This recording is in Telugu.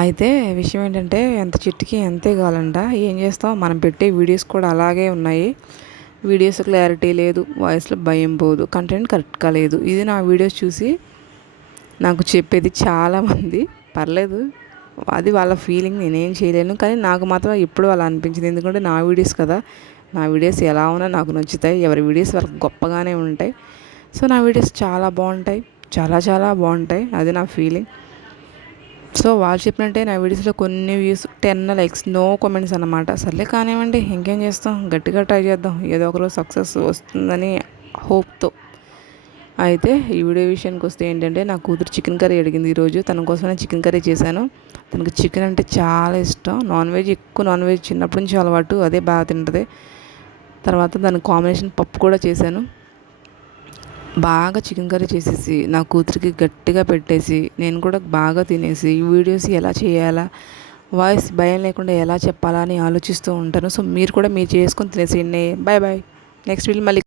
అయితే విషయం ఏంటంటే ఎంత చెట్టుకి అంతే కావాలంట. ఏం చేస్తాం, మనం పెట్టే వీడియోస్ కూడా అలాగే ఉన్నాయి. వీడియోస్ క్లారిటీ లేదు, వాయిస్లో భయం పోదు, కంటెంట్ కరెక్ట్గా లేదు. ఇది నా వీడియోస్ చూసి నాకు చెప్పేది చాలామంది. పర్లేదు, అది వాళ్ళ ఫీలింగ్, నేనేం చేయలేను. కానీ నాకు మాత్రం ఎప్పుడు అలా అనిపించింది. ఎందుకంటే నా వీడియోస్ కదా, నా వీడియోస్ ఎలా ఉన్నా నాకు నచ్చుతాయి. ఎవరి వీడియోస్ వాళ్ళకి గొప్పగానే ఉంటాయి. సో నా వీడియోస్ చాలా బాగుంటాయి, చాలా చాలా బాగుంటాయి. అది నా ఫీలింగ్. సో వాళ్ళు చెప్పినట్టే నా వీడియోస్లో కొన్ని వ్యూస్, 10 లైక్స్, నో కామెంట్స్ అన్నమాట. సర్లే కానివ్వండి, ఇంకేం చేస్తాం, గట్టిగా ట్రై చేద్దాం, ఏదో ఒకరోజు సక్సెస్ వస్తుందని హోప్తో. అయితే ఈ వీడియో విషయానికి వస్తే ఏంటంటే, నా కూతురు చికెన్ కర్రీ అడిగింది ఈరోజు. తన కోసమే చికెన్ కర్రీ చేశాను. తనకు చికెన్ అంటే చాలా ఇష్టం. నాన్ వెజ్ చిన్నప్పటి నుంచి అలవాటు, అదే బాగా తింటుంది. తర్వాత దాని కాంబినేషన్ పప్పు కూడా చేశాను. బాగా చికెన్ కర్రీ చేసేసి నా కూతురికి గట్టిగా పెట్టేసి, నేను కూడా బాగా తినేసి, ఈ వీడియోస్ ఎలా చేయాలా, వాయిస్ భయం లేకుండా ఎలా చెప్పాలా అని ఆలోచిస్తూ ఉంటాను. సో మీరు కూడా చేసుకొని తినేసేయండి. Bye bye. నెక్స్ట్ వీడియో మళ్ళీ